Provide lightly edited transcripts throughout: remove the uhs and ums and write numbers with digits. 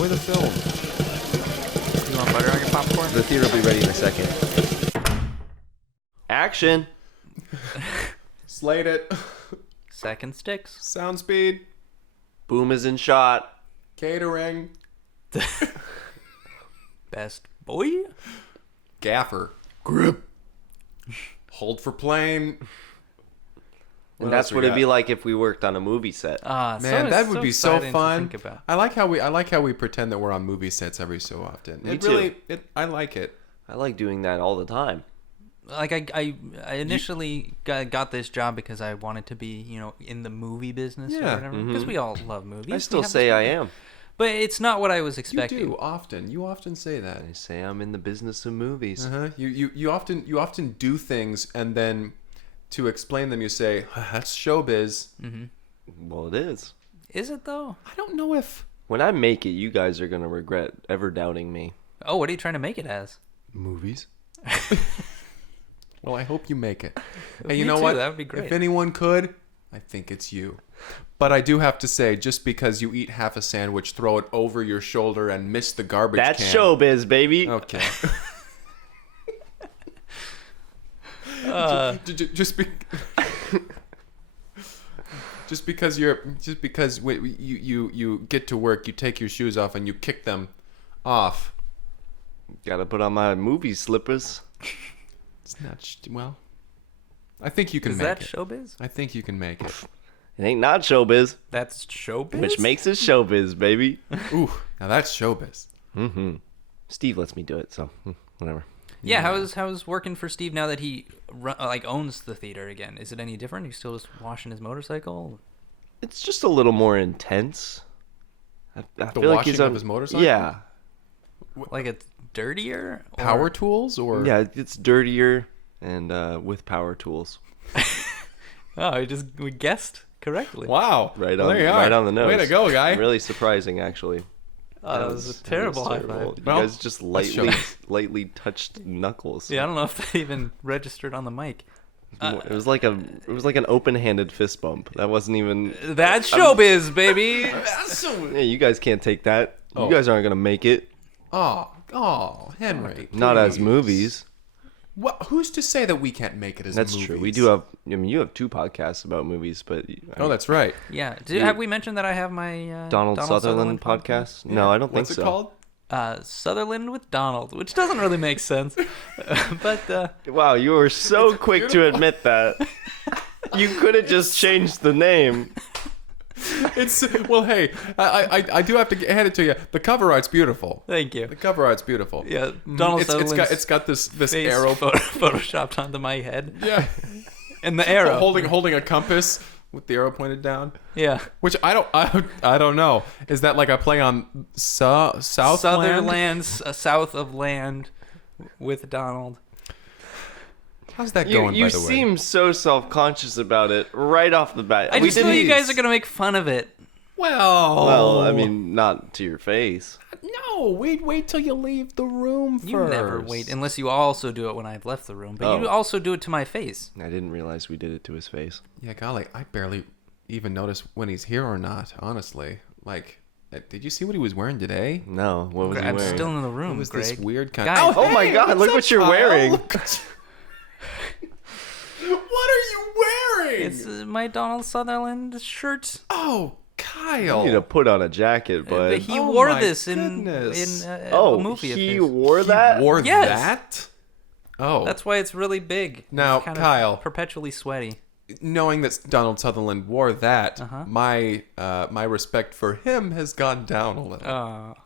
Enjoy the film. You want butter on your popcorn? The theater will be ready in a second. Action. Slate it. Second sticks. Sound speed. Boom is in shot. Catering. Best boy. Gaffer. Grip. Hold for plane. And that's what it'd be like if we worked on a movie set. Man, that would be so fun. Think about. I like how we pretend that we're on movie sets every so often. Me too. I like it. I like doing that all the time. Like I initially got this job because I wanted to be, in the movie business or whatever. Because we all love movies. I still say I am. But it's not what I was expecting. You do often. You often say that. I say I'm in the business of movies. You often do things, and then to explain them, you say that's showbiz. Mm-hmm. Well, it is. Is it though? I don't know if when I make it, you guys are gonna regret ever doubting me. Oh, what are you trying to make it as? Movies. Well, I hope you make it. And you Me know too, what? that would be great. If anyone could, I think it's you. But I do have to say, just because you eat half a sandwich, throw it over your shoulder, and miss the garbage That's can. showbiz, baby. Okay. Just because you get to work, you take your shoes off and you kick them off. Gotta put on my movie slippers. It's not well. I think you can Is make that it. showbiz? I think you can make it. It ain't not showbiz, That's showbiz. which makes it showbiz, baby. Ooh, now that's showbiz. Mm-hmm. Steve lets me do it, so whatever. Yeah, how's working for Steve now that he owns the theater again? Is it any different? He's still just washing his motorcycle? It's just a little more intense. I The feel like washing he's of his motorcycle? Yeah, Like it's dirtier? Or... Power tools or yeah, it's dirtier and with power tools. Oh, we guessed correctly. Wow. Right Well, on, there you are. right on the nose. Way to go, guy. Really surprising, actually. Oh, that was a terrible high terrible. five. You Well, guys just let's show lightly touched knuckles. Yeah, I don't know if that even registered on the mic. It was like an open-handed fist bump. That wasn't even. That's showbiz, baby. Yeah, you guys can't take that. Oh. You guys aren't gonna make it. Oh, Henry. Not as please. movies. What? Who's to say that we can't make it as That's movies? true. We do have. I mean, you have 2 podcasts about movies, but Oh, that's right. Yeah. Have we mentioned that I have my Donald Sutherland podcast. No, I don't think What's so. it called? Sutherland with Donald, which doesn't really make sense. But Wow, you were so quick to admit that. You could have just changed the name. It's well, hey, I do have to hand it to you. The cover art's beautiful. thank you. The cover art's beautiful. Yeah, Donald Sutherland's it's got this face arrow. photoshopped onto my head. Yeah. And the arrow. holding a compass with the arrow pointed down. Yeah. Which I don't know. Is that like a play on Southland? Sutherland's south of land with Donald. How's that going? You by the way, seem so self-conscious about it right off the bat. I just know you guys are gonna make fun of it. Well, I mean, not to your face. no. Wait till you leave the room first. You never wait unless you also do it when I've left the room. But you Oh. also do it to my face. I didn't realize we did it to his face. Yeah, golly, I barely even notice when he's here or not. Honestly, like, did you see what he was wearing today? No, what was he I'm wearing? still in the It room, was Greg. this weird kind. Guys, Oh my God! Look what you're wearing. What are you wearing? It's my Donald Sutherland shirt. Oh, Kyle. You need to put on a jacket, But but he Oh wore my this goodness. in a oh, movie of he his. wore that. Wore Yes. that? Oh. That's why it's really big. Now, It's kind of Kyle. perpetually sweaty. Knowing that Donald Sutherland wore that, Uh-huh. my respect for him has gone down a little.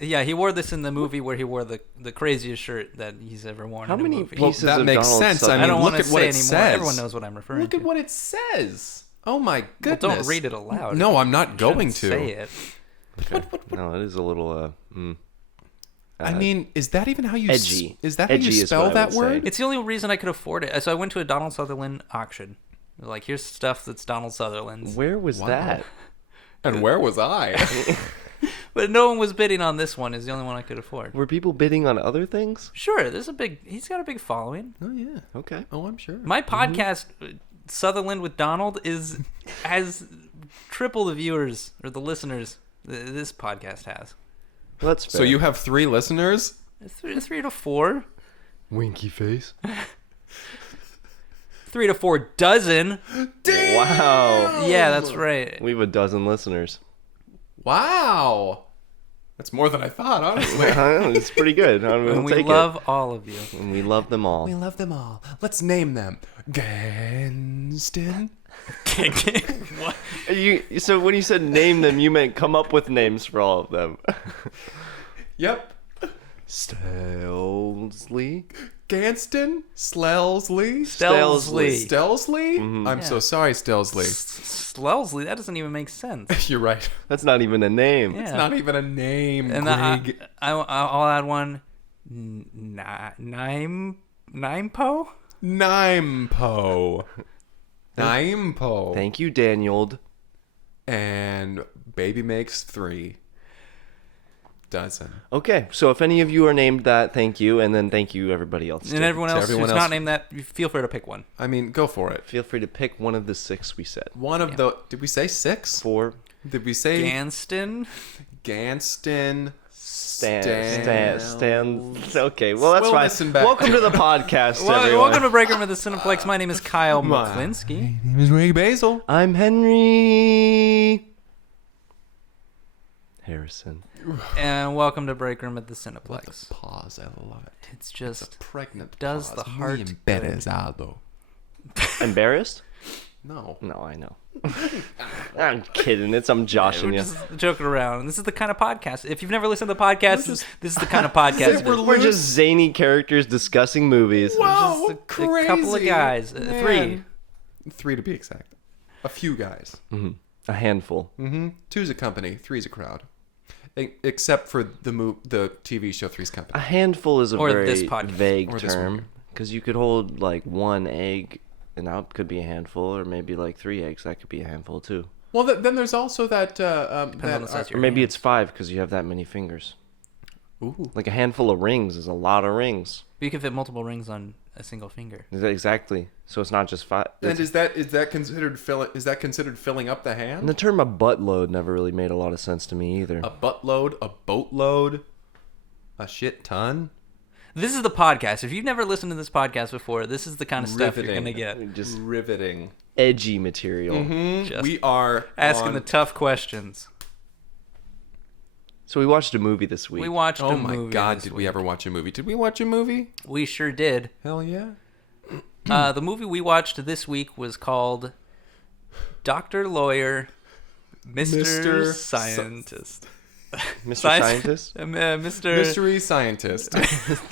Yeah, he wore this in the movie where he wore the craziest shirt that he's ever worn How in a many movie. people- Well, pieces that of makes Donald sense. I Sutherland. mean, I don't look want to at what say it anymore. says. Everyone knows what I'm referring Look to. at what it says. Oh my Well, goodness. don't read it aloud. No, I'm not You going shouldn't to. say it. Okay. No, it is a little I mean, is that even how you edgy. Is that how Edgy you is spell what I that would say. word? It's the only reason I could afford it. So I went to a Donald Sutherland auction. Like, here's stuff that's Donald Sutherland's. Where was Wow. that? And where was I? But no one was bidding on this one. Is the only one I could afford. Were people bidding on other things? Sure, he's got a big following. Oh yeah. Okay. Oh, I'm sure. My podcast, Sutherland with Donald, has triple the viewers or the listeners This podcast has. That's fair. So you have 3 listeners? 3 to 4. Winky face. 3 to 4 dozen. Damn! Wow. Yeah, that's right. We have a dozen listeners. Wow. That's more than I thought, honestly. It's pretty good. And we love all of you. And we love them all. We love them all. Let's name them. Ganston. What? So when you said name them, you meant come up with names for all of them. Yep. Stelsley. Ganston. Slelsley. Stelsley. Stelsley? Mm-hmm. I'm so sorry, Stelsley. Slelsley? That doesn't even make sense. You're right. That's not even a name. Yeah. It's not even a name, And Greg. I'll add one. Nimpo? Nimpo. Nimpo. Thank you, Daniel. And baby makes 3 dozen. Okay, so if any of you are named that, thank you, and then thank you everybody else. And too. everyone else everyone who's else. not named that, feel free to pick one. I mean, go for it. Feel free to pick one of the 6 we said. One of the... Did we say 6? 4. Did we say... Ganston? Ganston... Stan. Okay, well that's We'll fine. listen back. Welcome to the podcast, everyone. Welcome to Break Room at the Cineplex. My name is Kyle McKlinsky. My name is Ray Basil. I'm Henry Harrison. And welcome to Break Room at the Cineplex. Pause. I love it. It's just Pregnant does pause. the heart Muy good. embarazado. Embarrassed? No. No, I know. I'm kidding. I'm joshing we're you. just joking around. This is the kind of podcast. If you've never listened to the podcast, this is the kind of podcast. We're We're just zany characters discussing movies. Wow, a crazy. couple of guys. Man. 3 to be exact. A few guys. A handful. 2's a company. 3's a crowd. Except for the TV show Three's Company. A handful is a Or very this podcast. vague Or this one. term because you could hold like 1 egg, and that could be a handful, or maybe like 3 eggs. That could be a handful too. Well, then there's also that. on the size of Or your maybe hand. it's 5 because you have that many fingers. Ooh. Like a handful of rings is a lot of rings. You can fit multiple rings on a single finger. Exactly. So it's not just 5. And is that considered filling up the And hand? the term a buttload never really made a lot of sense to me either. A buttload, a boatload, a shit ton. This is the podcast. If you've never listened to this podcast before, this is the kind of stuff you're going to get. Just Riveting. edgy material. Just We are asking on- the tough questions. So we watched a movie this week. We watched Oh a my movie god! this Did week. we ever watch a movie? Did we watch a movie? We sure did. Hell yeah! The movie we watched this week was called Dr. Lawyer, Mr. Scientist. Mr. Scientist? Mr. Mystery scientist.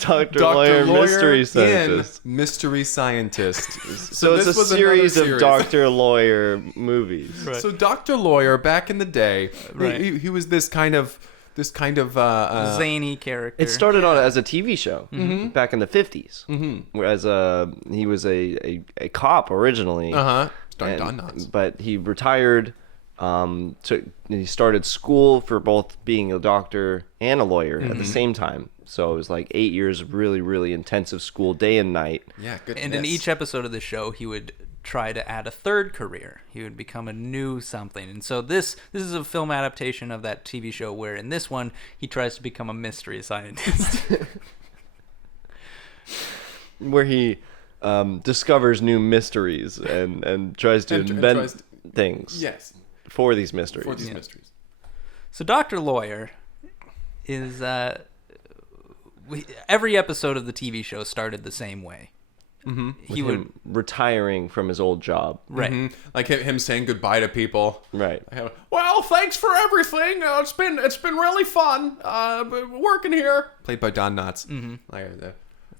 Dr. Lawyer, Mystery Scientist. in Mystery Scientist. So it's this a was series another of Dr. Lawyer movies. Right. So Dr. Lawyer, back in the day, Right. he was this kind of zany character. It started on as a TV show back in the 50s. Whereas he was a cop originally. But he retired. He started school for both being a doctor and a lawyer at the same time. So it was like 8 years of really, really intensive school, day and night. Yeah, goodness. And in each episode of the show, he would try to add a third career. He would become a new something. And so this is a film adaptation of that TV show where in this one, he tries to become a mystery scientist. Where he discovers new mysteries and tries to invent things Yes, for these mysteries. for these mysteries. So Dr. Lawyer is... every episode of the TV show started the same way. With him retiring from his old job. Right. Like him saying goodbye to people. Right. Well, thanks for everything. It's been really fun working here. Played by Don Knotts.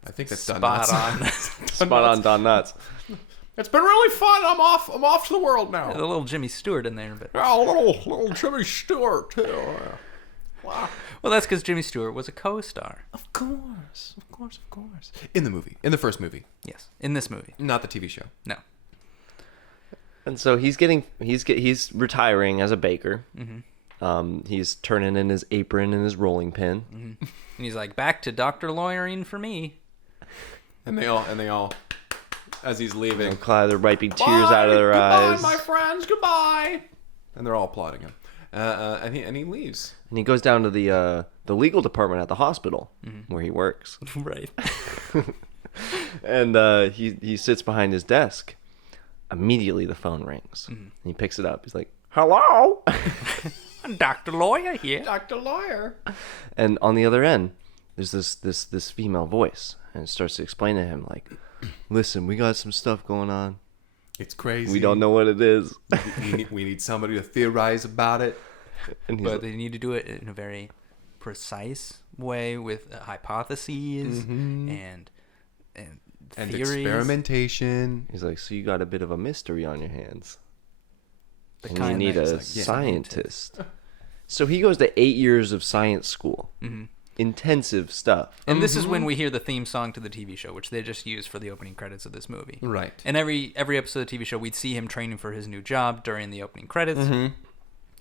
I think that's Don Spot Knotts. on. Spot on, Don Knotts. It's been really fun. I'm off to the world A now. little Jimmy Stewart in there. But... Oh, little Jimmy Stewart too. Wow. Well, that's because Jimmy Stewart was a co-star. Of course. In the first movie, Yes, in this movie. not the TV show. No. And so he's retiring as a baker. He's turning in his apron and his rolling pin. And he's like, back to Dr. Lawyering for me. And they all, as he's leaving, They're wiping tears out of their eyes. Goodbye, my friends. Goodbye. And they're all applauding him. and he leaves. And he goes down to the legal department at the hospital where he works. Right. And he sits behind his desk. Immediately the phone rings. And he picks it up. He's like, "Hello?" Dr. Lawyer here. Dr. Lawyer. And on the other end, there's this female voice, and it starts to explain to him like, "Listen, we got some stuff going on. It's crazy. We don't know what it is. we need somebody to theorize about it." And he's But like, they need to do it in a very precise way with hypotheses and theories. Experimentation. he's like, "So you got a bit of a mystery on your hands. The And you kind need that a is like, scientist." So he goes to 8 years of science school. Intensive stuff. And this is when we hear the theme song to the TV show, which they just used for the opening credits of this movie. Right. And every episode of the TV show, we'd see him training for his new job during the opening credits.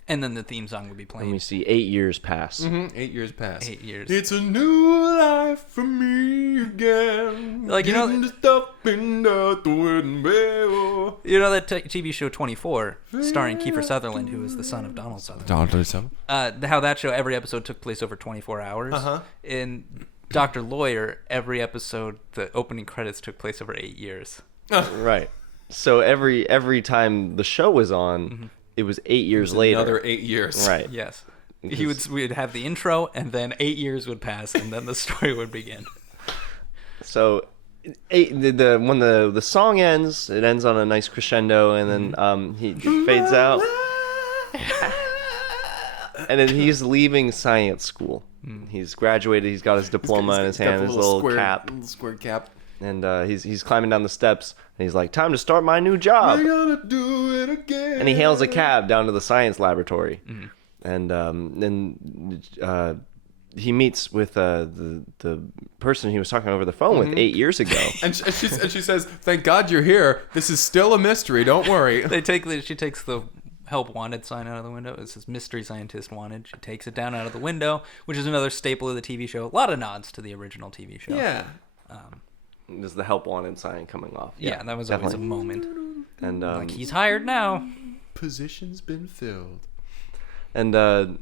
And then the theme song would be playing. And we see 8 years pass. 8 years pass. 8 years. It's a new life for me again. Like, you know- Getting the stuff in the wedding bell. You know that TV show 24, starring Kiefer Sutherland, who is the son of Donald Sutherland. How that show, every episode took place over 24 hours. In Dr. Lawyer, every episode, the opening credits took place over 8 years. Right. So every time the show was on, it was 8 years later. Another 8 years. Right. Yes. We'd have the intro, and then 8 years would pass, and then the story would begin. So when the song ends, it ends on a nice crescendo, and then he fades out. And then he's leaving science school. He's graduated. He's got his diploma in his hand, his little cap. Little square cap. And he's climbing down the steps, and he's like, "Time to start my new job." We're gonna do it again. And he hails a cab down to the science laboratory. And then he meets with the person he was talking over the phone with 8 years ago. And she says, "Thank God you're here. This is still a mystery. Don't worry." She takes the help wanted sign out of the window. It says mystery scientist wanted. She takes it down out of the window, which is another staple of the TV show. A lot of nods to the original TV show. Yeah. There's the help wanted sign coming off. Yeah, that was always a moment. And Like, he's hired now. Position's been filled. and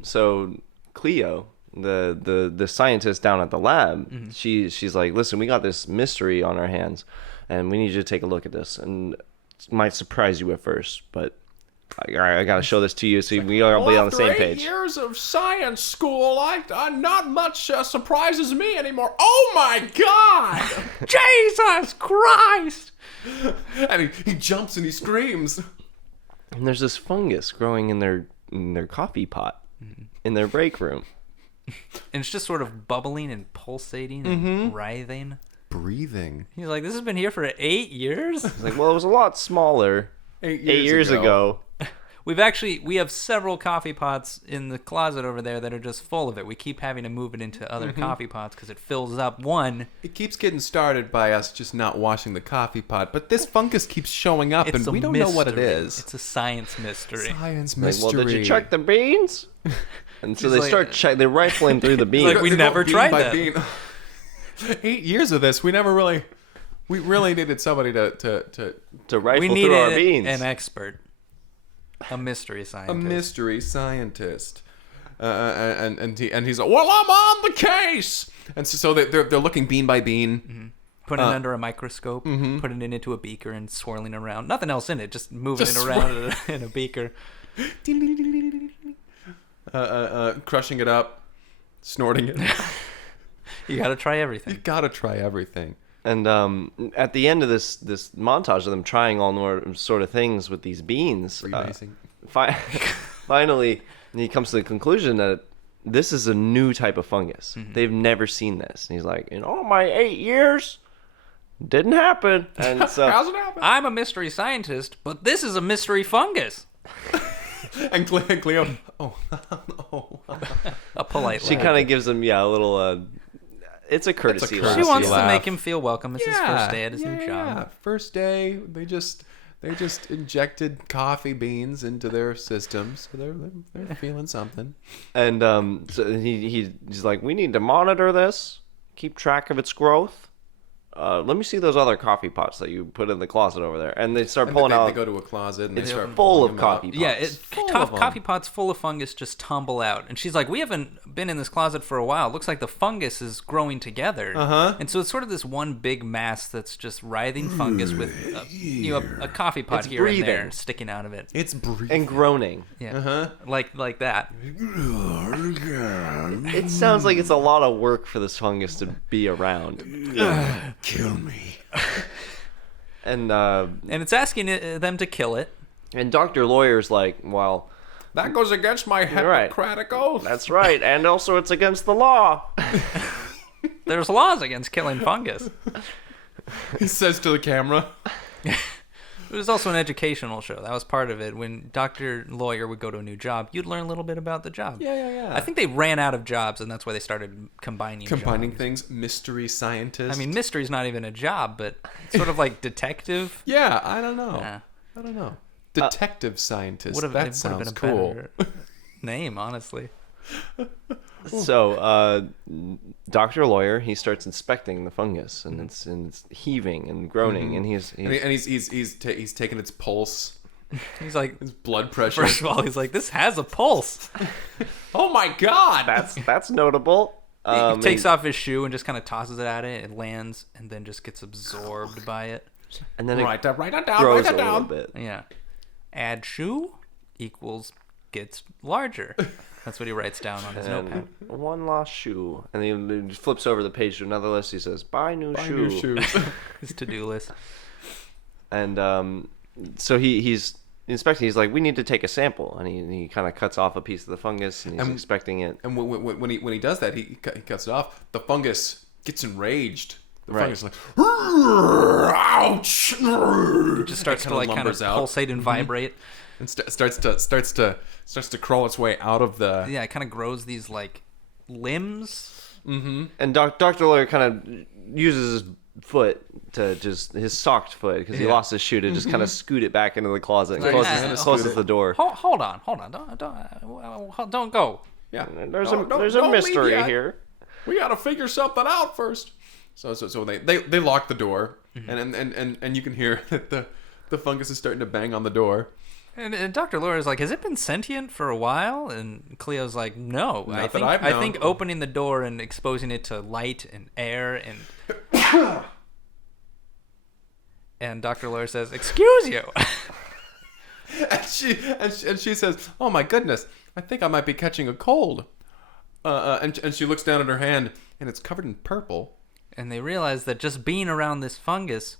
so Cleo, the scientist down at the lab, she's like, "Listen, we got this mystery on our hands, and we need you to take a look at this. And it might surprise you at first, but I got to show this to you so we all be on the same page." 8 years of science school, not much surprises me anymore. Oh my God! Jesus Christ! And he jumps and he screams. And there's this fungus growing in their coffee pot in their break room. And it's just sort of bubbling and pulsating and writhing. Breathing. He's like, "This has been here for 8 years?" It's like, well, it was a lot smaller 8 years ago. We have several coffee pots in the closet over there that are just full of it. We keep having to move it into other coffee pots because it fills up one. It keeps getting started by us just not washing the coffee pot, but this fungus keeps showing up, and we don't know what it is. It's a science mystery. Science Like, mystery. well, did you check the beans? And so She's they like- start they're rifling through the beans. like, we They go never bean tried by that. bean. 8 years of this, we really needed somebody to to rifle We through our needed beans. an expert. A mystery a scientist. mystery scientist. And he's like, "Well, I'm on the case." And so they're looking bean by bean. Putting it under a microscope, putting it into a beaker and swirling around. Nothing else in it, just moving it around in a beaker. Crushing it up, snorting it. You gotta try You everything. gotta try everything. And at the end of this montage of them trying all sort of things with these beans, Freebasing. finally he comes to the conclusion that this is a new type of fungus. They've never seen this. And he's like, "In all my 8 years, didn't happen." And so How's it happen? I'm a mystery scientist, but this is a mystery fungus. And Cleo, oh, A polite she laugh. kind of gives him a little. It's a courtesy laugh. She wants to laugh. make him feel welcome. It's his first day at his new job. Yeah. First day, they just injected coffee beans into their system, so they're feeling something. And so he's like, "We need to monitor this, keep track of its growth, let me see those other coffee pots that you put in the closet over there. And they start pulling out. They go to a closet and it's they start full of pulling them coffee out. pots. Yeah, coffee pots full of fungus just tumble out. And she's like, we haven't been in this closet for a while. It looks like the fungus is growing together. And so it's sort of this one big mass that's just writhing fungus with a coffee pot here and there sticking out of it. It's breathing. And groaning. Yeah, like that. It sounds like it's a lot of work for this fungus to be around. Kill me. And it's asking them to kill it. And Dr. Lawyer's like, well, that goes against my Hippocratic oath. That's right. And also it's against the law. There's laws against killing fungus. He says to the camera. It was also an educational show. That was part of it. When Dr. Lawyer would go to a new job, you'd learn a little bit about the job. Yeah. I think they ran out of jobs, and that's why they started combining jobs. Things. Mystery scientist. I mean, mystery's not even a job, but sort of like detective. Yeah, I don't know. Detective scientist. That sounds cool. Name, honestly. So, Dr. Lawyer, he starts inspecting the fungus, and it's heaving and groaning, and he's taking its pulse. He's like, his blood pressure. First of all, he's like, this has a pulse. Oh my God, that's notable. He takes off his shoe and just kind of tosses it at it. It lands and then just gets absorbed by it. And then write that down. grows a little bit. Yeah. Add shoe equals gets larger. That's what he writes down on his notepad. One lost shoe. And he flips over the page to another list. He says, buy new shoes. His to-do list. And so he's inspecting. He's like, we need to take a sample. And he kind of cuts off a piece of the fungus, and he's inspecting it. And when he does that, he cuts it off. The fungus gets enraged. The fungus is like, ouch! It just starts to kind of pulsate and vibrate. And starts to crawl its way out of the... Yeah, it kind of grows these, like, limbs. Mm-hmm. And Dr. Lawyer kind of uses his foot to just... His socked foot, because he lost his shoe, to just kind of scoot it back into the closet and closes the door. Hold on. Don't go. Yeah. There's a mystery here. We got to figure something out first. So they lock the door, and you can hear that the fungus is starting to bang on the door. And Dr. Laura is like, has it been sentient for a while? And Cleo's like, no. I think opening the door and exposing it to light and air and... And Dr. Laura says, excuse you. and she says, oh my goodness, I think I might be catching a cold. And she looks down at her hand, and it's covered in purple. And they realize that just being around this fungus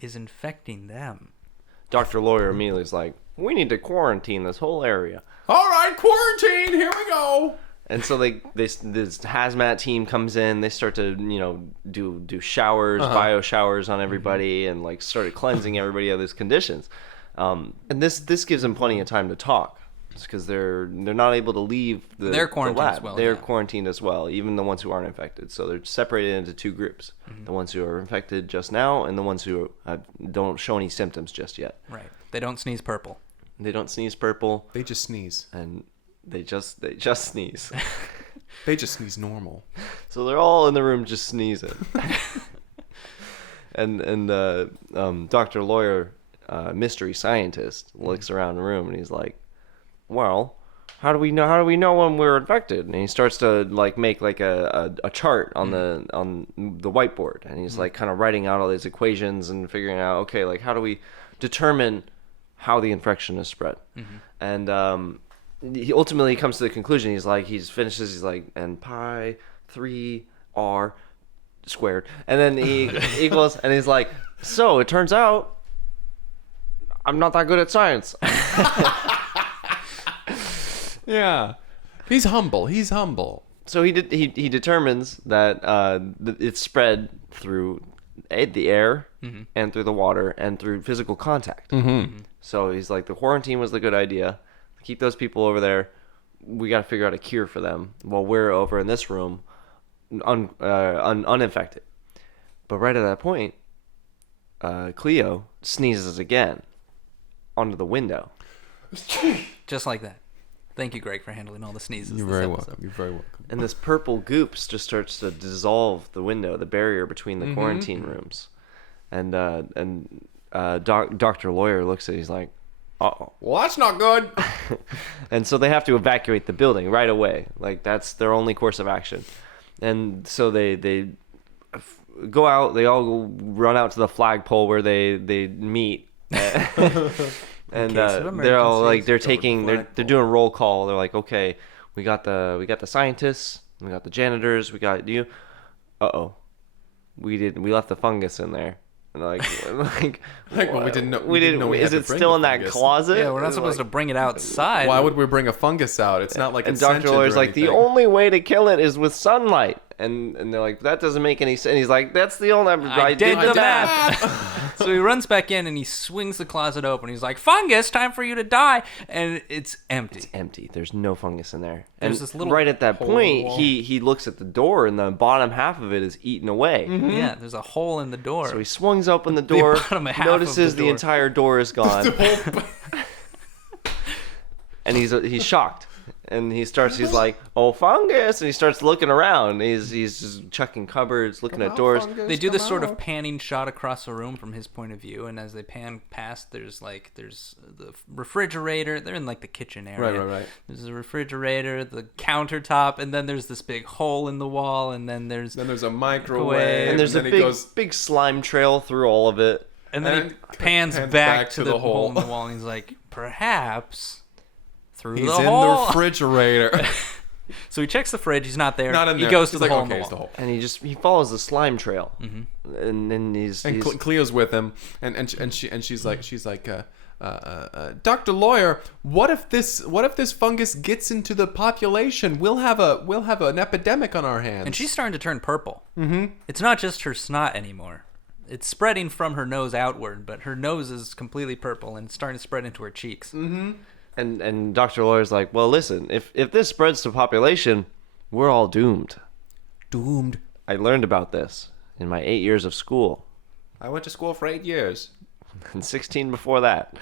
is infecting them. Dr. Lawyer immediately is like, we need to quarantine this whole area. All right, quarantine, here we go. And so this hazmat team comes in. They start to do showers, bio showers on everybody, and like started cleansing everybody of these conditions. And this gives them plenty of time to talk, because they're not able to leave the quarantined lab. as well. They're quarantined as well, even the ones who aren't infected. So they're separated into two groups: the ones who are infected just now, and the ones who don't show any symptoms just yet. Right. They don't sneeze purple. They don't sneeze purple. They just sneeze. And they just sneeze. They just sneeze normal. So they're all in the room just sneezing. and Dr. Lawyer, mystery scientist, looks around the room and he's like, well, how do we know when we're infected? And he starts to like make like a chart on the whiteboard, and he's like kind of writing out all these equations and figuring out, okay, like how do we determine how the infection is spread? And he ultimately comes to the conclusion. He's like, and pi 3r squared, and then he equals, and he's like, so it turns out I'm not that good at science. Yeah, he's humble. So he determines that it's spread through the air and through the water and through physical contact. So he's like, the quarantine was the good idea. Keep those people over there. We got to figure out a cure for them while we're over in this room uninfected. But right at that point, Cleo sneezes again onto the window. Just like that. Thank you, Greg, for handling all the sneezes. You're very welcome. You're very welcome. And this purple goops just starts to dissolve the window, the barrier between the quarantine rooms. And Dr. Lawyer looks at it, he's like, uh-oh. Well, that's not good. And so they have to evacuate the building right away. Like, that's their only course of action. And so they go out, they all run out to the flagpole where they meet. And they're all like they're doing roll call. They're like, okay, we got the scientists, we got the janitors, we got you. We left the fungus in there. And like well, we didn't know. Is it still in that closet? Yeah, we're not supposed to bring it outside. Why would we bring a fungus out? It's not like and it's Dr. sentient Lawyer's or like, the anything. only way to kill it is with sunlight. And they're like, that doesn't make any sense. And he's like, that's the only... I did the math. So he runs back in and he swings the closet open. He's like, fungus, time for you to die. And it's empty. It's empty. There's no fungus in there. There's And this little right at that hole point, in the wall. he looks at the door and the bottom half of it is eaten away. Yeah, there's a hole in the door. So he swings open the door, bottom half of notices the the door. entire door is gone. And he's shocked. And he's like, oh, fungus. And he starts looking around. He's just checking cupboards, looking at doors. They do this sort of panning shot across the room from his point of view, and as they pan past, there's the refrigerator. They're in like the kitchen area. Right. There's the refrigerator, the countertop, and then there's this big hole in the wall, and then there's a microwave, And there's a big slime trail through all of it. and then he pans back to the hole in the wall, and he's like, perhaps through He's the in hole. the refrigerator. So he checks the fridge. He's not there. Not in he there. goes He's to the like, hole okay, in it's the the wall. hole. And he follows the slime trail. And then he's Cleo's with him, and she's like, Dr. Lawyer, what if this fungus gets into the population? We'll have an epidemic on our hands. And she's starting to turn purple. Mm-hmm. It's not just her snot anymore. It's spreading from her nose outward, but her nose is completely purple and it's starting to spread into her cheeks. Mm-hmm. And Dr. Lawyer's like, well, listen, if this spreads to population, we're all doomed. Doomed. I learned about this in my 8 years of school. I went to school for 8 years. And 16 before that.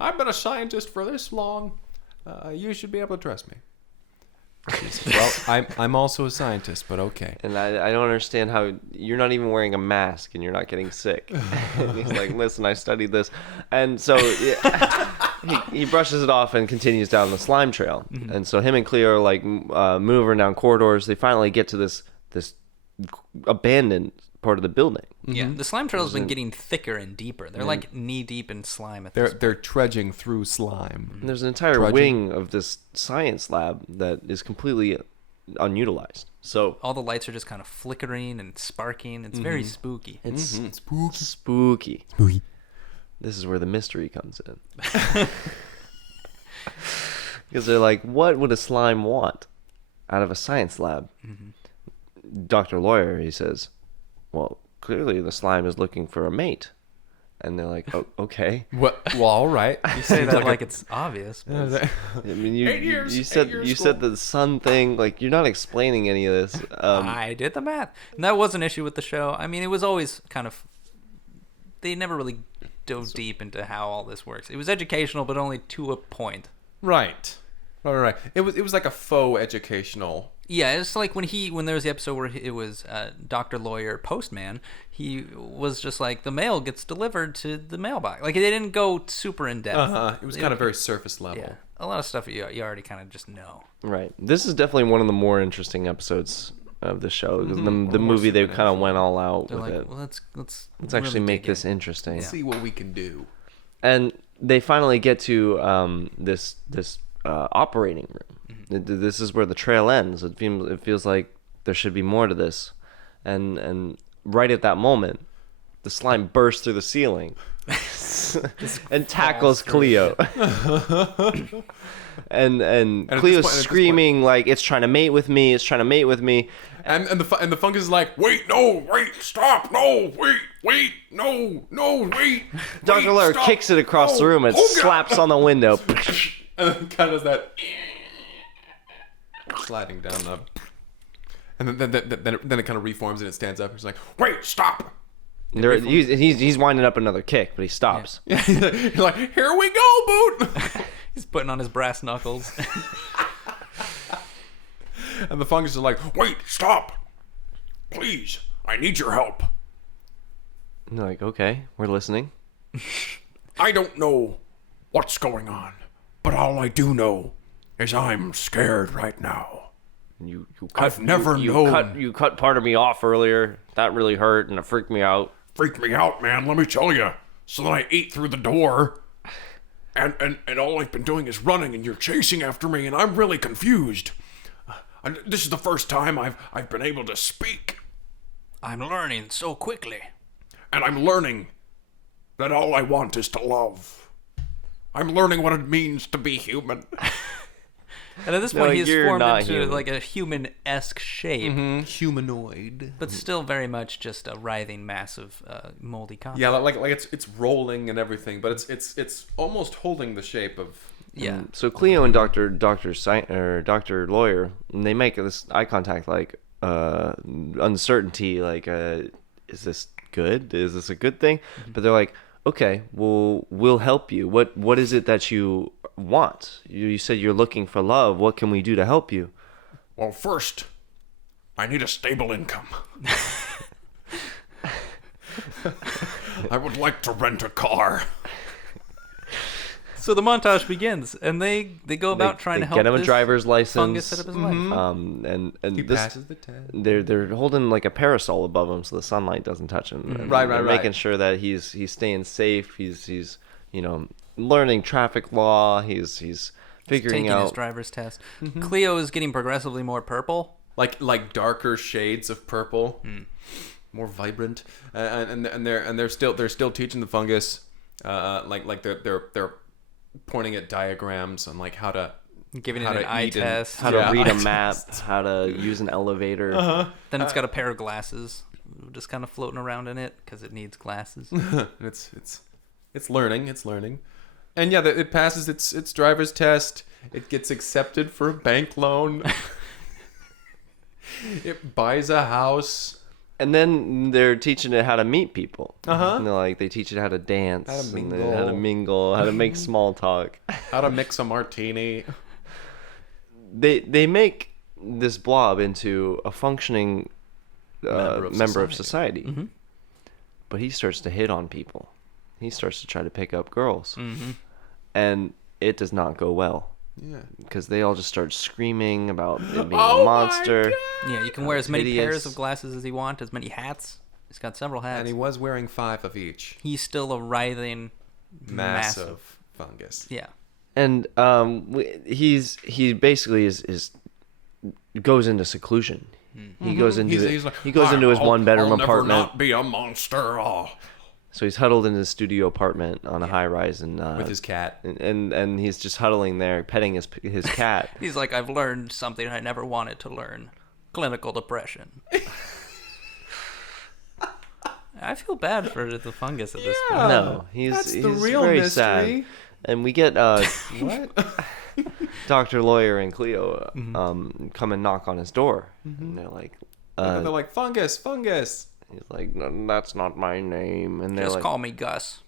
I've been a scientist for this long. You should be able to trust me. Well, I'm also a scientist, but okay. And I don't understand how you're not even wearing a mask and you're not getting sick. And he's like, listen, I studied this. And so he brushes it off and continues down the slime trail. Mm-hmm. And so him and Cleo are like moving down corridors. They finally get to this abandoned part of the building. Yeah, the slime trail has been getting thicker and deeper. They're like knee deep in slime at this point. They're trudging through slime. And there's an entire wing of this science lab that is completely unutilized. So all the lights are just kind of flickering and sparking. It's very spooky. It's Spooky. spooky. This is where the mystery comes in. Because they're like, what would a slime want out of a science lab? Mm-hmm. Dr. Lawyer, he says, well, clearly the slime is looking for a mate. And they're like, oh, okay. Well, all right. You say that like it's obvious. But I mean, you 8 years, you 8 said years you school. said the sun thing. Like, you're not explaining any of this. I did the math. And that was an issue with the show. I mean, it was always kind of... They never really dove deep into how all this works. It was educational, but only to a point. Right. All right. It was like a faux educational. Yeah, it's like when there was the episode where it was Dr. Lawyer Postman, he was just like, the mail gets delivered to the mailbox. Like, they didn't go super in depth. It was kind of very surface level. Yeah, a lot of stuff you already kind of just know. Right. This is definitely one of the more interesting episodes of the show. Because the movie, they kind of went all out They're with like, it. well, let's Actually really make dig this in. interesting. See what we can do. And they finally get to this operating room. Mm-hmm. This is where the trail ends. It feels like there should be more to this. And right at that moment, the slime bursts through the ceiling and tackles Cleo. and Cleo's screaming like, it's trying to mate with me. It's trying to mate with me. And the fungus is like, wait, stop, no, wait, Dr. Lawyer kicks it across the room and slaps on the window. And then kind of that sliding down the, and then it kind of reforms and it stands up. It's like, wait, stop. He's winding up another kick, but he stops. Yeah. He's like, here we go, Boot. He's putting on his brass knuckles. And the fungus is like, wait, stop. Please, I need your help. And they're like, okay, we're listening. I don't know what's going on, but all I do know is I'm scared right now. I've never known. You cut part of me off earlier. That really hurt, and it freaked me out. Freaked me out, man, let me tell you. So then I ate through the door, and all I've been doing is running, and you're chasing after me, and I'm really confused. This is the first time I've been able to speak. I'm learning so quickly. And I'm learning that all I want is to love. I'm learning what it means to be human. And at this point, he's formed into human. like a human-esque shape. Mm-hmm. Humanoid. But still very much just a writhing mass of moldy cotton. Yeah, like it's rolling and everything, but it's almost holding the shape of... Yeah. So Cleo and Dr. Lawyer, they make this eye contact, like uncertainty, like is this good? Is this a good thing? Mm-hmm. But they're like, okay, well, we'll help you. What is it that you want? You said you're looking for love. What can we do to help you? Well, first, I need a stable income. I would like to rent a car. So the montage begins, and they go about trying to help get him a this driver's license. fungus set up his life. And He passes the test. They're holding like a parasol above him so the sunlight doesn't touch him. Right. Making sure that he's staying safe. He's learning traffic law. He's figuring taking out his driver's test. Cleo is getting progressively more purple. Like darker shades of purple, more vibrant, and they're still teaching the fungus, like they're pointing at diagrams on like how to giving it an eye test, how to read a map, how to use an elevator. Then it's got a pair of glasses, just kind of floating around in it because it needs glasses. It's learning, and yeah, it passes its driver's test. It gets accepted for a bank loan. It buys a house. And then they're teaching it how to meet people. And they teach it how to dance, how to mingle, how to make small talk, how to mix a martini. They make this blob into a functioning member of society. Mm-hmm. But he starts to hit on people. He starts to try to pick up girls. Mm-hmm. And it does not go well. Yeah. Because they all just start screaming about it being a monster. Yeah, you can wear as many hideous. pairs of glasses as you want, as many hats. He's got several hats. And he was wearing 5 of each. He's still a writhing, massive fungus. Yeah. And he basically is goes into seclusion. He goes into he goes into his 1-bedroom apartment. I'll never not be a monster. Oh. So he's huddled in his studio apartment on a high rise and with his cat. And he's just huddling there, petting his cat. He's like, I've learned something I never wanted to learn: clinical depression. I feel bad for the fungus at this point. No, that's he's the real very mystery. sad. And we get What? Dr. Lawyer and Cleo come and knock on his door. And they're like, they're like, fungus. He's like, no, that's not my name. And they're Just like, call me Gus.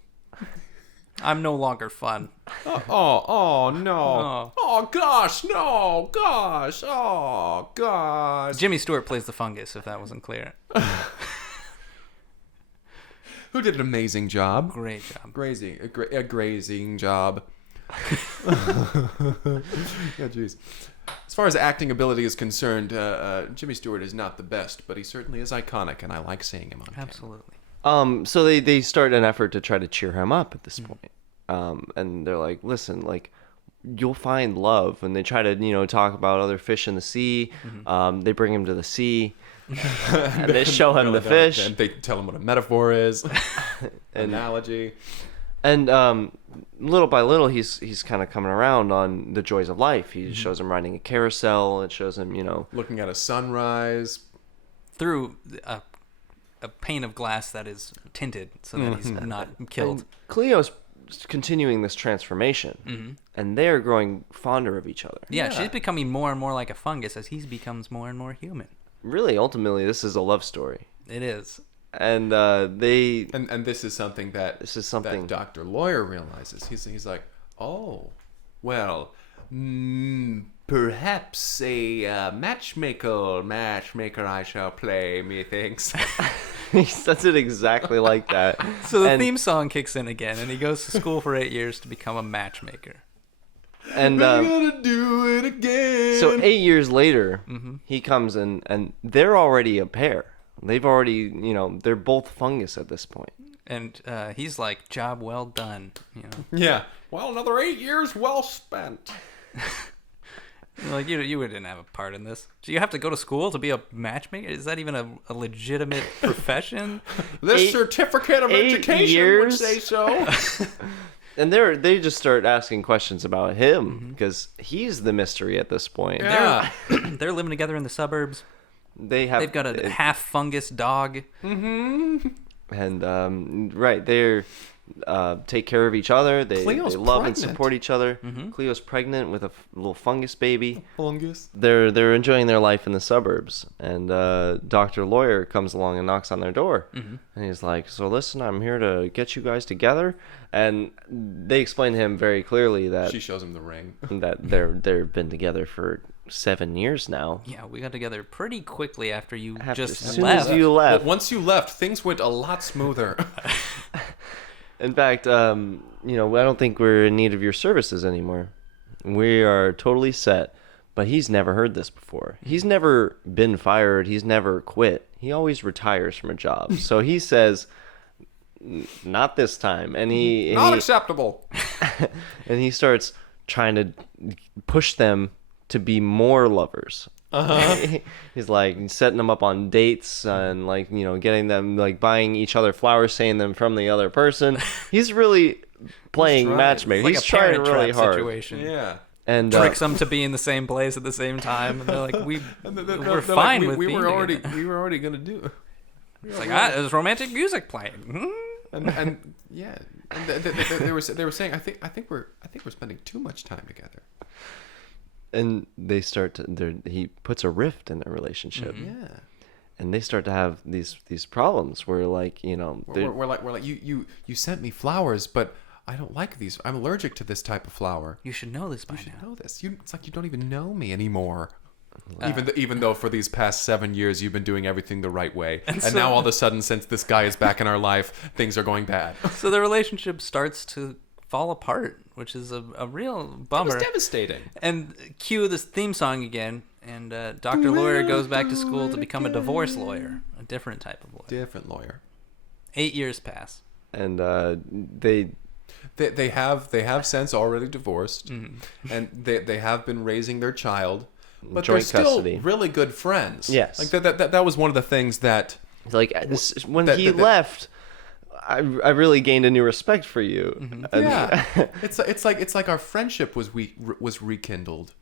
I'm no longer fun. Oh no. Oh. Oh gosh, no. Gosh. Oh gosh. Jimmy Stewart plays the fungus, if that wasn't clear. Who did an amazing job. Great job. A grazing job. Yeah, jeez. As far as acting ability is concerned, Jimmy Stewart is not the best, but he certainly is iconic, and I like seeing him on camera. Absolutely. So they start an effort to try to cheer him up at this point. And they're like, listen, like, you'll find love. And they try to, talk about other fish in the sea. They bring him to the sea. And they show him the fish. And they tell him what a metaphor is. An analogy. And little by little, he's kind of coming around on the joys of life. He shows him riding a carousel. It shows him, looking at a sunrise. Through a pane of glass that is tinted so that he's not killed. And Cleo's continuing this transformation. And they're growing fonder of each other. Yeah, she's becoming more and more like a fungus as he becomes more and more human. Really, ultimately, this is a love story. It is. And they and this is something that Dr. Lawyer realizes. He's like, oh, well, perhaps a matchmaker I shall play, methinks. He says it exactly like that. So the theme song kicks in again, and he goes to school for 8 years to become a matchmaker. And we're gonna do it again. So 8 years later, he comes in, and they're already a pair. They've already, they're both fungus at this point. And he's like, job well done. Yeah. Well, another 8 years well spent. Like, you didn't have a part in this. Do you have to go to school to be a matchmaker? Is that even a legitimate profession? This certificate of education would say so. And they just start asking questions about him because he's the mystery at this point. Yeah. They're living together in the suburbs. They've got a half fungus dog. Mm-hmm. And they're take care of each other. They love and support each other. Mm-hmm. Cleo's pregnant with a little fungus baby. Fungus. They're enjoying their life in the suburbs, and Dr. Lawyer comes along and knocks on their door, and he's like, "So listen, I'm here to get you guys together." And they explain to him very clearly that she shows him the ring. That they've been together for 7 years now. Yeah, we got together pretty quickly after you As left. soon as you left. Well, once you left, things went a lot smoother. In fact, I don't think we're in need of your services anymore. We are totally set. But he's never heard this before. He's never been fired. He's never quit. He always retires from a job. So he says, not this time. And not acceptable. And he starts trying to push them to be more lovers. He's like setting them up on dates and getting them buying each other flowers, saying them from the other person. He's really playing matchmaker. He's trying really hard. Situation. Yeah. And tricks them to be in the same place at the same time. And they're like, we're fine with we being were already together. we were already gonna do it. It's like, there's romantic music playing. And yeah, and they were saying, I think we're spending too much time together. And they he puts a rift in their relationship. Yeah. And they start to have these problems where we're like you sent me flowers, but I don't like these. I'm allergic to this type of flower. You should know this by now. You should know this. It's like you don't even know me anymore. Even though for these past 7 years you've been doing everything the right way, and now all of a sudden, since this guy is back in our life, things are going bad. So the relationship starts to fall apart, which is a real bummer. It was devastating. And cue this theme song again, and Dr. Lawyer goes back to school to become a divorce lawyer, a different type of lawyer. Different lawyer. 8 years pass. And they have since already divorced, and they have been raising their child, but joint they're custody. still really good friends. Yes, like that was one of the things that when he left, I really gained a new respect for you. Mm-hmm. Yeah, it's like our friendship was rekindled.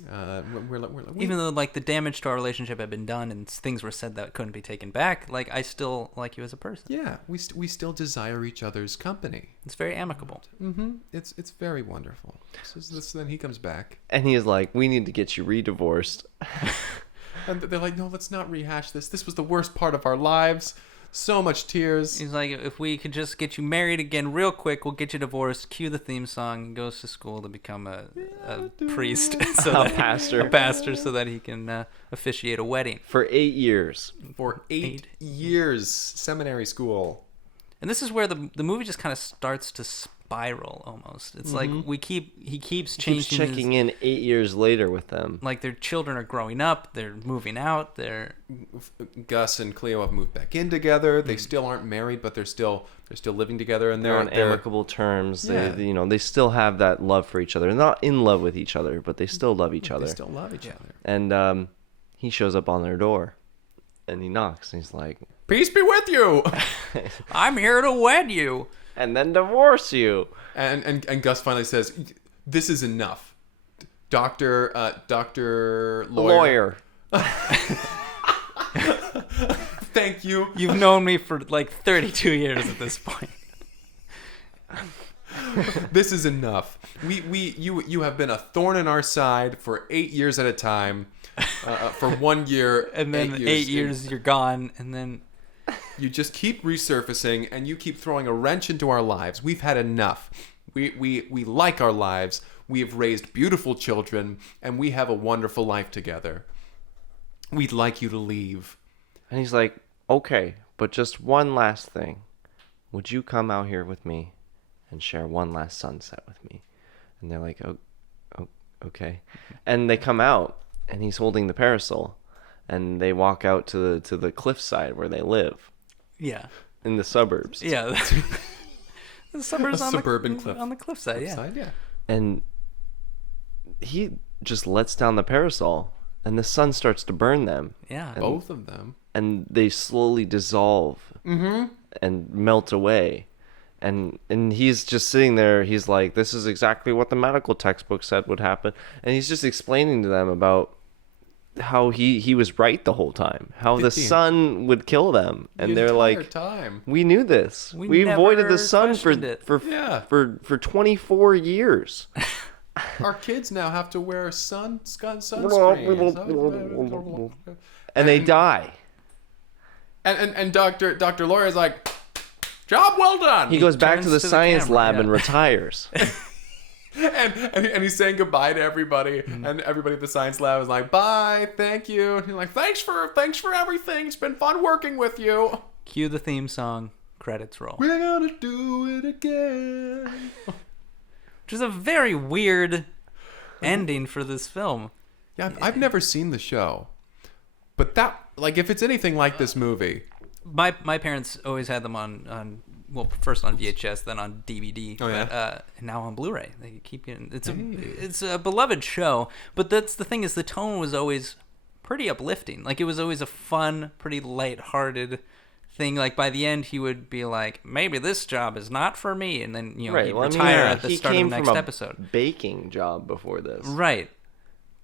Even though the damage to our relationship had been done and things were said that couldn't be taken back, I still like you as a person. Yeah, we still desire each other's company. It's very amicable. Mm-hmm. It's very wonderful. So then he comes back, and he is like, "We need to get you re-divorced." And they're like, "No, let's not rehash this. This was the worst part of our lives. So much tears." He's like, if we could just get you married again real quick, we'll get you divorced. Cue the theme song. He goes to school to become a priest. A pastor, so that he can officiate a wedding. For 8 years. For 8 years. Seminary school. And this is where the movie just kind of starts to spiral almost. It's like he keeps checking in 8 years later with them. Like their children are growing up, they're moving out, Gus and Cleo have moved back in together. They still aren't married, but they're still living together, and they're on amicable terms. Yeah. They still have that love for each other. They're not in love with each other, but they still love each other. They still love each other. And he shows up on their door, and he knocks, and he's like, "Peace be with you. I'm here to wed you. And then divorce you." And Gus finally says, "This is enough, Doctor Lawyer." Thank you. You've known me for 32 years at this point. This is enough. You have been a thorn in our side for 8 years at a time. For 1 year, and then 8 years you're gone, and then You just keep resurfacing, and you keep throwing a wrench into our lives. We've had enough. We like our lives. We have raised beautiful children, and we have a wonderful life together. We'd like you to leave. And he's like, okay, but just one last thing. Would you come out here with me and share one last sunset with me? And they're like, oh, okay. And they come out, and he's holding the parasol, and they walk out to the cliffside where they live. Yeah. In the suburbs. Yeah. The suburbs on suburban cliff. On the cliffside, Yeah. And he just lets down the parasol, and the sun starts to burn them. Yeah. And, Both of them. And they slowly dissolve and melt away. And he's just sitting there. He's like, this is exactly what the medical textbook said would happen. And he's just explaining to them about how he was right the whole time. How the sun would kill them. And they're like, time. we knew this. We avoided the sun for 24 years. Our kids now have to wear sunscreen. And they die. And Dr. Lawyer is like, job well done. He goes back to the science camera, lab and retires. and he's saying goodbye to everybody, and everybody at the science lab is like, bye, thank you. And he's like, thanks for everything. It's been fun working with you. Cue the theme song. Credits roll. We're gonna do it again. Which is a very weird ending for this film. Yeah, I've never seen the show, but that, like, if it's anything like this movie. My parents always had them on well, first on VHS, then on DVD, and now on Blu-ray. They keep getting it's a beloved show, but that's the thing, is the tone was always pretty uplifting. Like, it was always a fun, pretty lighthearted thing. Like, by the end, he would be like, maybe this job is not for me, and then he'd retire at the start of the next episode. He came from a baking job before this, right?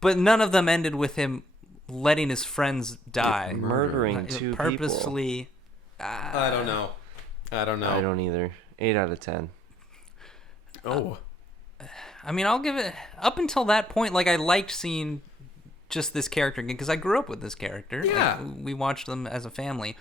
But none of them ended with him letting his friends die, murdering two purposely. people. I don't know. I don't either. 8 out of 10. Oh. I mean, I'll give it, up until that point, like, I liked seeing just this character again, because I grew up with this character. Yeah. Like, we watched them as a family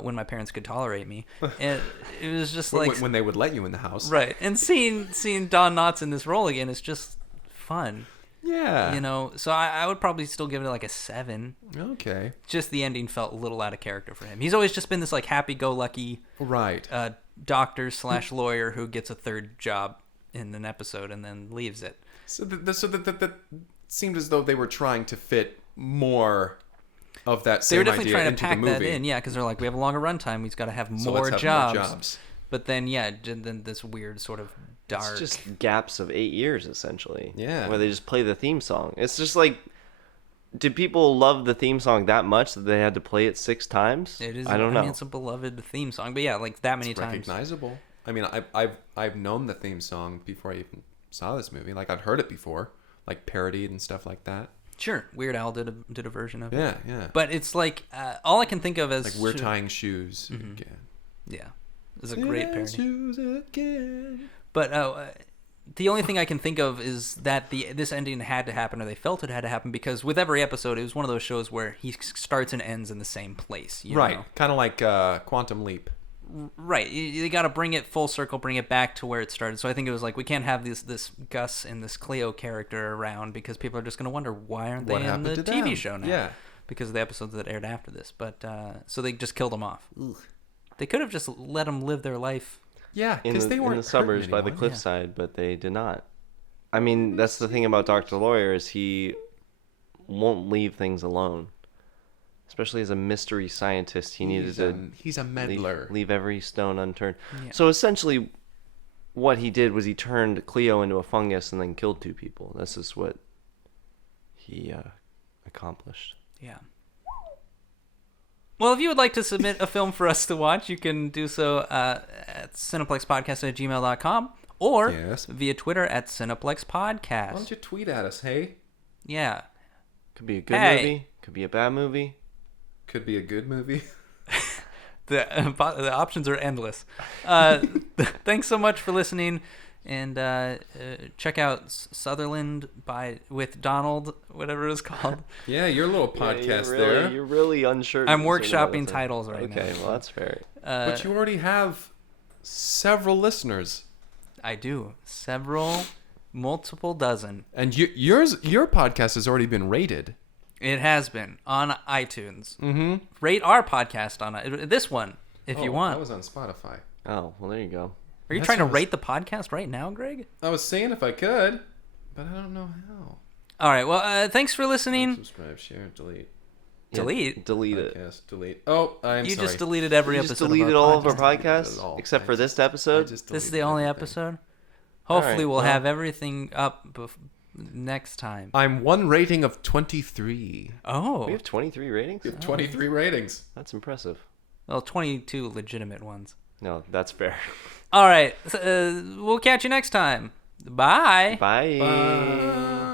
when my parents could tolerate me. And it was just like... when they would let you in the house. Right. And seeing Don Knotts in this role again is just fun. Yeah. You know, so I would probably still give it like a 7. Okay. Just the ending felt a little out of character for him. He's always just been this like happy-go-lucky doctor / lawyer who gets a third job in an episode and then leaves it. So that seemed as though they were trying to fit more of that same idea into the movie. They were definitely trying to pack that in, yeah, because they're like, we have a longer runtime, we've got to have more jobs. But then, then this weird sort of dark... It's just gaps of 8 years, essentially. Yeah. Where they just play the theme song. It's just like, did people love the theme song that much that they had to play it 6 times? It is. I don't know. I mean, it's a beloved theme song, but yeah, like that many times. Recognizable. I mean, I've known the theme song before I even saw this movie. Like, I'd heard it before, like parodied and stuff like that. Sure, Weird Al did a version of it. Yeah, yeah. But it's like all I can think of as like We're Tying Shoes again. Yeah, it's a great parody. Shoes again. But the only thing I can think of is that this ending had to happen, or they felt it had to happen, because with every episode, it was one of those shows where he starts and ends in the same place. You know? Kind of like Quantum Leap. Right, you got to bring it full circle, bring it back to where it started. So I think it was like, we can't have this Gus and this Cleo character around, because people are just going to wonder, why aren't they in the TV show now? Yeah, because of the episodes that aired after this. But so they just killed them off. Ugh. They could have just let them live their life. Yeah, because they weren't in the suburbs by the cliffside, but they did not. I mean, that's the thing about Dr. Lawyer, is he won't leave things alone. Especially as a mystery scientist, he's a meddler. Leave every stone unturned. Yeah. So essentially, what he did was he turned Cleo into a fungus and then killed 2 people. This is what he accomplished. Yeah. Well, if you would like to submit a film for us to watch, you can do so at cineplexpodcast@gmail.com or via Twitter at cineplexpodcast. Why don't you tweet at us, hey? Yeah. Could be a good movie. Could be a bad movie. Could be a good movie. The options are endless. Thanks so much for listening. And check out Sutherland with Donald, whatever it's called. Yeah, your little podcast You're really unsure. I'm workshopping titles right now. Okay, well, that's fair. But you already have several listeners. I do. Multiple dozen. And your podcast has already been rated. It has been on iTunes. Mm-hmm. Rate our podcast on this one if you want. That was on Spotify. Oh, well, there you go. Are you trying to rate the podcast right now, Greg? I was saying if I could, but I don't know how. All right. Well, thanks for listening. Subscribe, share, delete. Delete? Delete it. Podcast, delete. Oh, I'm sorry. You just deleted every episode. Just deleted all of our podcasts Deleted except for this episode. This is the only episode. Hopefully, we'll have everything up next time. I'm one rating of 23. Oh. We have 23 ratings? We have 23 ratings. That's impressive. Well, 22 legitimate ones. No, that's fair. All right. We'll catch you next time. Bye. Bye. Bye.